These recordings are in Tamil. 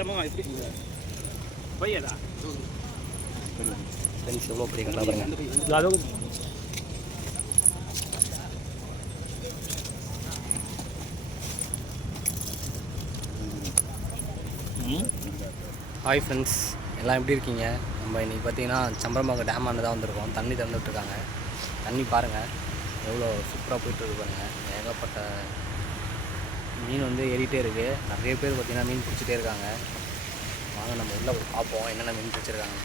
எவ்வளோ பெரிய கட்டா பாருங்க. ஹாய் ஃப்ரெண்ட்ஸ், எல்லாம் எப்படி இருக்கீங்க? நம்ம இன்றைக்கி பார்த்தீங்கன்னா சம்பரம்பாக்கம் டேமாண்டு தான் வந்திருக்கோம். தண்ணி திறந்துட்டுருக்காங்க. தண்ணி பாருங்கள் எவ்வளோ சூப்பராக போய்ட்டுருக்கு பாருங்கள். ஏகப்பட்ட மீன் வந்து ஏறிட்டே இருக்குது. நிறைய பேர் பார்த்திங்கன்னா மீன் பிடிச்சிட்டே இருக்காங்க. வாங்க நம்ம உள்ளே போய் பார்ப்போம் என்னென்ன மீன் பிடிச்சிருக்காங்க.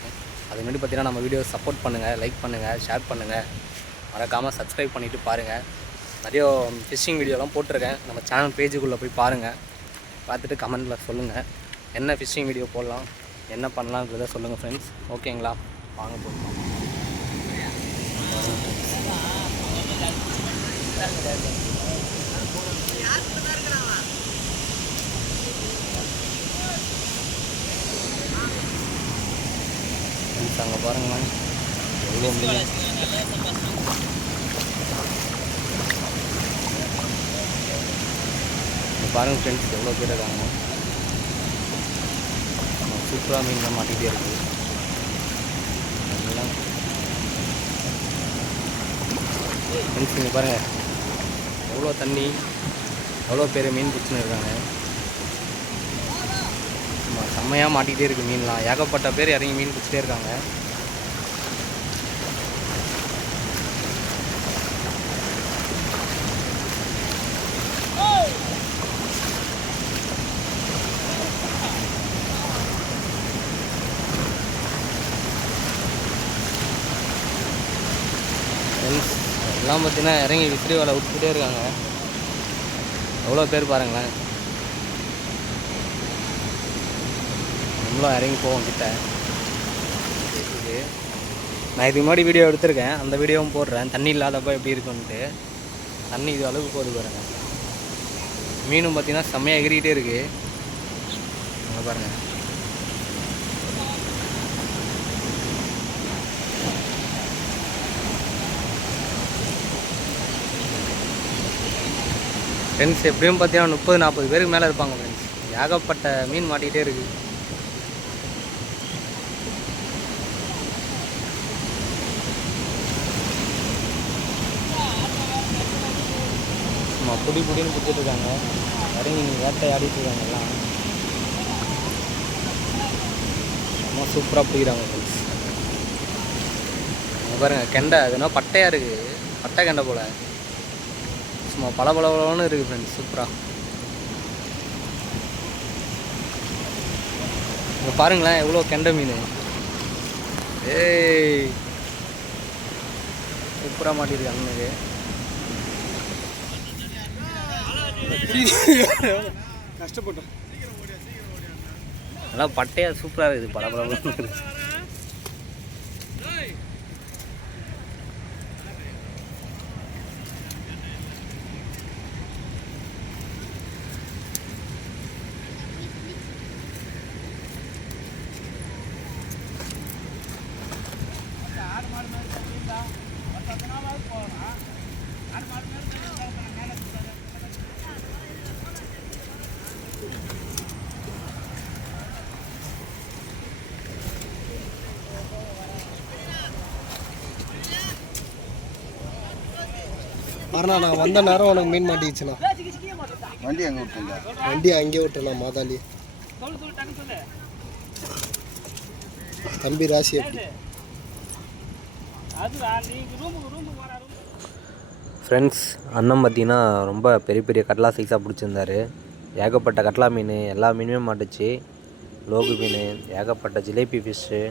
அது முன்னாடி பார்த்திங்கன்னா நம்ம வீடியோ சப்போர்ட் பண்ணுங்கள், லைக் பண்ணுங்கள், ஷேர் பண்ணுங்கள், மறக்காமல் சப்ஸ்கிரைப் பண்ணிவிட்டு பாருங்கள். நிறைய ஃபிஷ்ஷிங் வீடியோலாம் போட்டிருக்கேன். நம்ம சேனல் பேஜுக்குள்ளே போய் பாருங்கள். பார்த்துட்டு கமெண்ட்டில் சொல்லுங்கள் என்ன ஃபிஷ்ஷிங் வீடியோ போடலாம், என்ன பண்ணலான்றதை சொல்லுங்கள் ஃப்ரெண்ட்ஸ். ஓகேங்களா? வாங்க போகலாம். அங்கே பாருங்களேன் எவ்வளோ மீன். பாருங்கள் ஃப்ரெண்ட்ஸ் எவ்வளோ பேர் இருக்காங்க. சூப்பராக மீன்லாம் மாட்டிகிட்டே இருக்குது. அதெல்லாம் ஃப்ரெண்ட்ஸ் இங்கே பாருங்கள் எவ்வளோ தண்ணி, எவ்வளோ பேர் மீன் பிடிச்சின்னு இருக்காங்க. செம்மையாக மாட்டிக்கிட்டே இருக்குது மீன்லாம். ஏகப்பட்ட பேர் இறங்கி மீன் பிடிச்சிட்டே இருக்காங்க. எல்லாம் பார்த்தீங்கன்னா இறங்கி விசிறி வலை விட்டுக்கிட்டே இருக்காங்க. எவ்வளோ பேர் பாருங்களேன். நம்மளும் இறங்கி போவோம் கிட்ட. நான் இதுக்கு முன்னாடி வீடியோ எடுத்திருக்கேன், அந்த வீடியோவும் போடுறேன். தண்ணி இல்லாதப்போ எப்படி இருக்குன்ட்டு. தண்ணி இது அளவுக்கு போகுது பாருங்க. மீனும் பார்த்தீங்கன்னா செம்மையாக எகிரிக்கிட்டே இருக்குது. அங்கே பாருங்கள். ஃப்ரெண்ட்ஸ் எப்படியும் பார்த்தீங்கன்னா 30-40 பேருக்கு மேலே இருப்பாங்க ஃப்ரெண்ட்ஸ். ஏகப்பட்ட மீன் மாட்டிகிட்டே இருக்குது. சும்மா புடின்னு பிடிச்சிட்டு இருக்காங்க. இறங்கி வேட்டை ஆடிட்டு இருக்காங்க. எல்லாம் ரொம்ப சூப்பராக பிடிக்கிறாங்க ஃப்ரெண்ட்ஸ். அங்கே பாருங்கள் கெண்டை, அதுனா பட்டையாக இருக்குது. பட்டை கெண்டை போல் சும்மா பளபளன்னு இருக்குது ஃப்ரெண்ட்ஸ். சூப்பராக இங்கே பாருங்களேன் எவ்வளோ கெண்டை மீன். ஏய் சூப்பராக மாட்டிருக்கு அண்ணனுக்கு. கஷ்டப்பட்டோம். நல்லா பட்டையாக சூப்பராக இருக்குது. பளபளன்னு இருக்குது. அண்ணா நான் வந்த நேரம் உனக்கு மீன் மாட்டிக்கிச்சுண்ணா. வண்டி அங்கே விட்டுங்களா? வண்டி அங்கேயே விட்டுண்ணா. மாதாளி தம்பி ராசி எப்படி? ஃப்ரெண்ட்ஸ் அண்ணன் பார்த்தீங்கன்னா ரொம்ப பெரிய பெரிய கட்லா சைஸாக பிடிச்சிருந்தாரு. ஏகப்பட்ட கட்லா மீன், எல்லா மீனுமே மாட்டுச்சு. லோகு மீன், ஏகப்பட்ட ஜிலேபி ஃபிஷ்ஷு,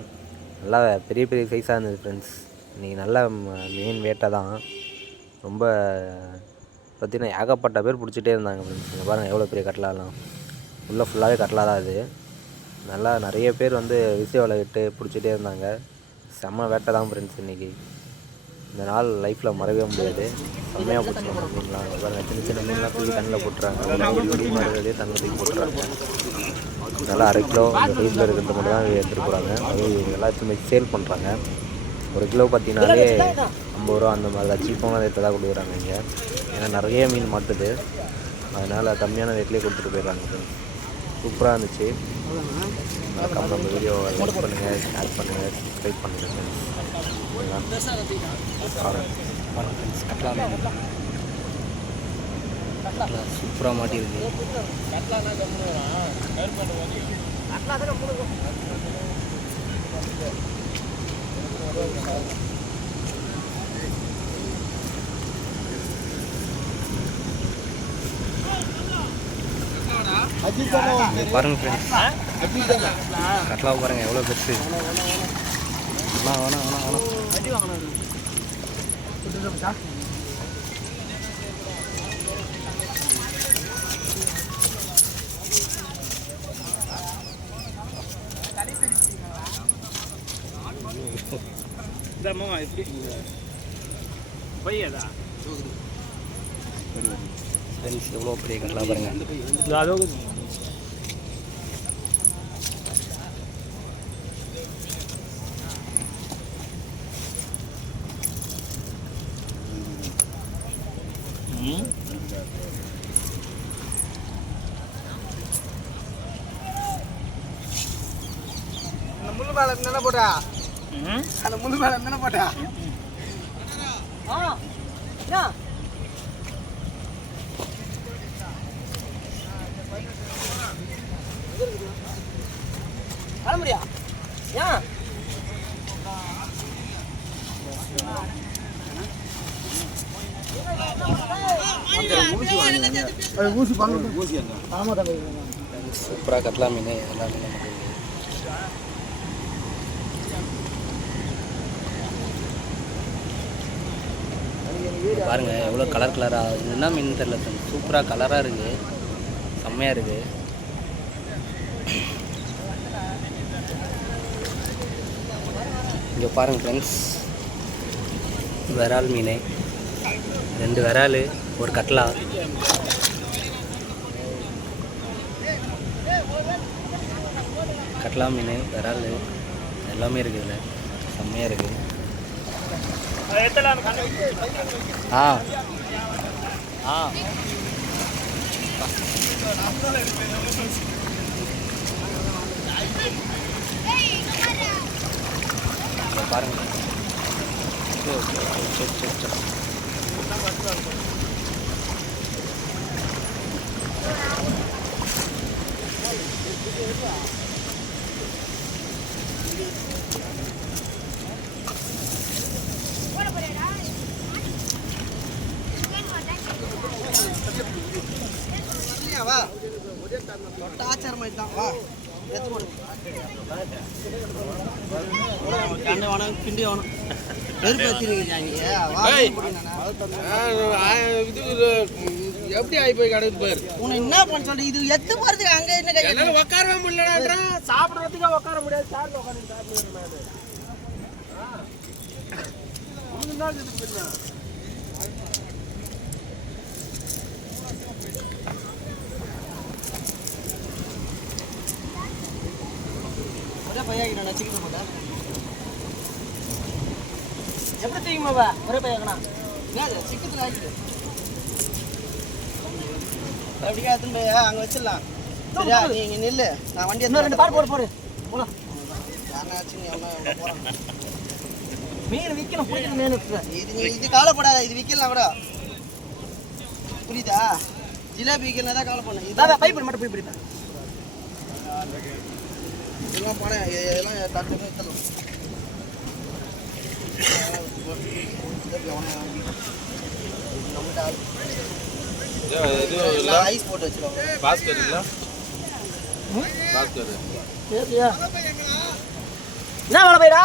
நல்லா பெரிய பெரிய சைஸாக இருந்தது ஃப்ரெண்ட்ஸ். இன்றைக்கி நல்ல மீன் வேட்டை தான். ரொம்ப பார்த்திங்கன்னா ஏகப்பட்ட பேர் பிடிச்சிட்டே இருந்தாங்க ஃப்ரெண்ட்ஸ். இங்கே பாருங்கள் எவ்வளோ பெரிய கட்லாலாம். உள்ளே ஃபுல்லாகவே கட்லா தான் அது. நல்லா நிறைய பேர் வந்து விசை வலை விட்டு பிடிச்சிட்டே இருந்தாங்க. செம்ம வேட்டை தான் ஃப்ரெண்ட்ஸ் இன்றைக்கி. இந்த நாள் லைஃப்பில் மறக்கவே முடியாது. செம்மையாக பிடிச்சிருக்காங்க மீன்லாம். பாருங்கள் சின்ன சின்ன மீன்லாம் தூக்கி தண்ணியில் போட்டுறாங்க. மறுபடியே தண்ணியில் தூக்கி போட்டுறாங்க. நல்லா 1/2 கிலோ இந்த சைஸில் இருக்கிறது மட்டும் தான் எடுத்துகிட்டு போகிறாங்க. அது எல்லாத்தையுமே சேல் பண்ணுறாங்க. 1 கிலோ பார்த்தீங்கன்னாலே 50 ரூபா அந்த மாதிரி தான். சீப்பான ரேட்டில் தான் கொடுக்குறாங்க இங்கே. ஏன்னா நிறைய மீன் மாட்டுது, அதனால் கம்மியான ரேட்லேயே கொடுத்துட்டு போயிடுறாங்க. சூப்பராக இருந்துச்சு. மறக்காம நம்ம வீடியோவை லைக் பண்ணுங்கள், ஷேர் பண்ணுங்கள், சப்ஸ்கிரைப் பண்ணுங்கள். கட்லா சூப்பராக மாட்டியிருக்கு. பாருங்க ஃப்ரெண்ட்ஸ், கட்லாவை பாருங்கள் எவ்வளோ பெருசு. வேணாம். ஃப்ரெண்ட்ஸ் எவ்வளோ பெரிய கட்லா பாருங்கள். முள்ளு மேல தானே போட்டா? அந்த முள்ளு மேல தானே போட்டா? கிளம்புறியா? ஏன் சூப்பராக கட்லா மீன் எல்லா மீனும் நமக்கு இருக்கு. பாருங்கள் எவ்வளோ கலராக என்ன மீன் தெரியல, சூப்பராக கலராக இருக்குது, செம்மையாக இருக்குது. இங்கே பாருங்கள் ஃப்ரெண்ட்ஸ், விரால் மீன், 2 விரால், ஒரு கட்லா. கட்லா மீன், விரால் எல்லாமே இருக்குது இதில், செம்மையாக இருக்குது. பாருங்கள் வா ஆச்சாரம் தான் வா எடுத்து போடு. கிண்டி வேணும் எப்படி ஆகி போய் கடவுள் போயிரு உன்னை என்ன பண்ண சொல்லி இது எத்து போறதுக்கு அங்க என்ன உட்காரவே முடியல, சாப்பிடுறதுக்கு உட்கார முடியாது. சாப்பிட்டு உட்காந்து ஒரே பையன் நச்சுக்கிட்டு போட்டேன். எப்படி தூக்கிமாவா ஒரே பையனா சிக்கத்தில் ஆகிடுது. எப்படிக்கா எடுத்துன்னு போய் அங்கே வச்சிடலாம். சரியா நீங்கள் நில்லு, நான் வண்டி எடுத்து 2 பாட்டு போடு போகலாம். யாருனாச்சும் எவ்வளோ போகிறேன் மீன் விற்கணும் பிடிக்கணும் மீன் இது கவலைப்படாத, இது விற்கலாம் கூட புரியுதா? ஜிலேபி விற்கலாம் தான் கவலை பண்ணேன். இதான் பைப்பு மட்டும் போய் பிடிப்பேன். இதெல்லாம் போனேன், இதெல்லாம் டாக்டர் விற்றலாம். ஐஸ் போட்டு வச்சிருவாங்க. பாஸ்கர் இல்ல பாஸ்கர் சரியா என்ன வேலை போயிடா?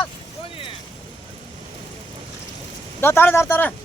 தரேன்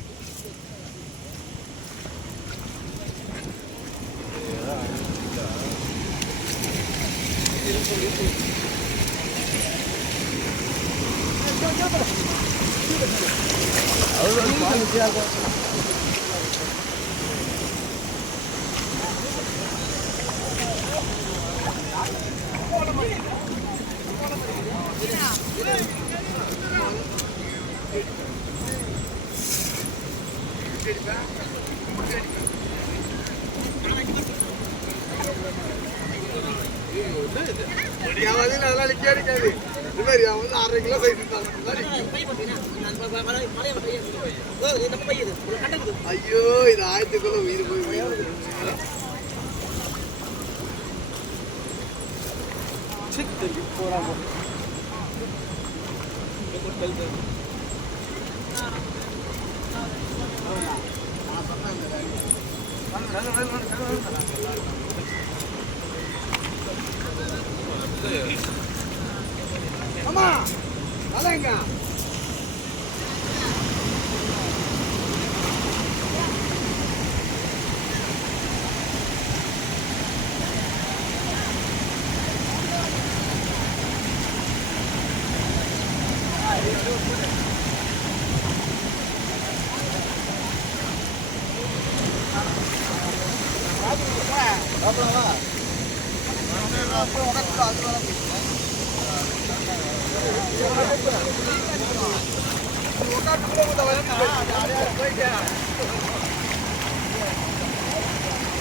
ஐயோ இது ஆயத்துக்குள்ள உயிர் போய் போறாங்க. அம்மா அலைங்க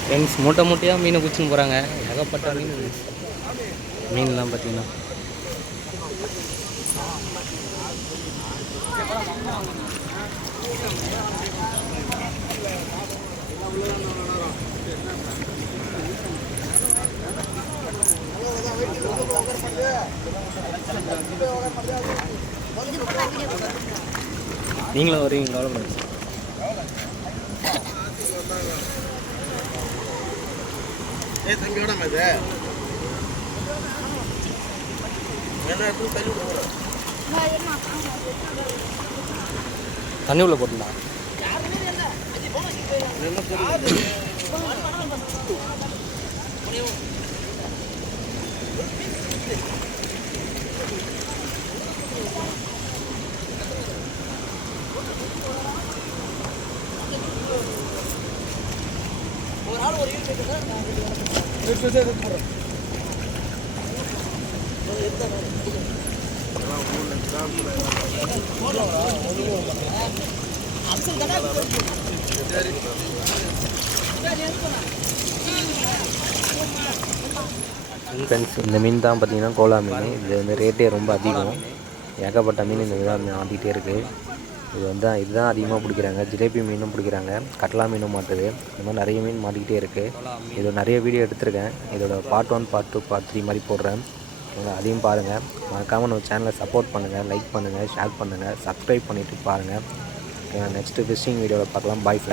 ஃப்ரெண்ட்ஸ் மூட்டை மூட்டையாக மீனை பிடிச்சின்னு போகிறாங்க. ஏகப்பட்ட மீன்லாம் பார்த்தீங்கன்னா நீங்களும் வருவீங்க எவ்வளோ மணி? தம்பியோட அது தண்ணி உள்ள போட்டுடா. ஃப்ரெண்ட்ஸ் இந்த மீன் தான் பார்த்தீங்கன்னா கோலா மீன். இது வந்து ரேட்டே ரொம்ப அதிகம். ஏகப்பட்ட மீன் இந்த விழா ஆடிட்டே இருக்குது. இதுதான் அதிகமாக பிடிக்கிறாங்க. ஜிலேபி மீனும் பிடிக்கிறாங்க, கட்லா மீனும் மாட்டுது. இந்த மாதிரி நிறைய மீன் மாட்டிக்கிட்டே இருக்குது. இது நிறைய வீடியோ எடுத்திருக்கேன். இதோட பார்ட் 1 பார்ட் 2 பார்ட் 3 மாதிரி போடுறேன். அதையும் பாருங்கள். மறக்காமல் நம்ம சேனலை சப்போர்ட் பண்ணுங்கள், லைக் பண்ணுங்கள், ஷேர் பண்ணுங்கள், சப்ஸ்கிரைப் பண்ணிவிட்டு பாருங்கள். நெக்ஸ்ட்டு ஃபிஷிங் வீடியோவில் பார்க்கலாம். பாய்.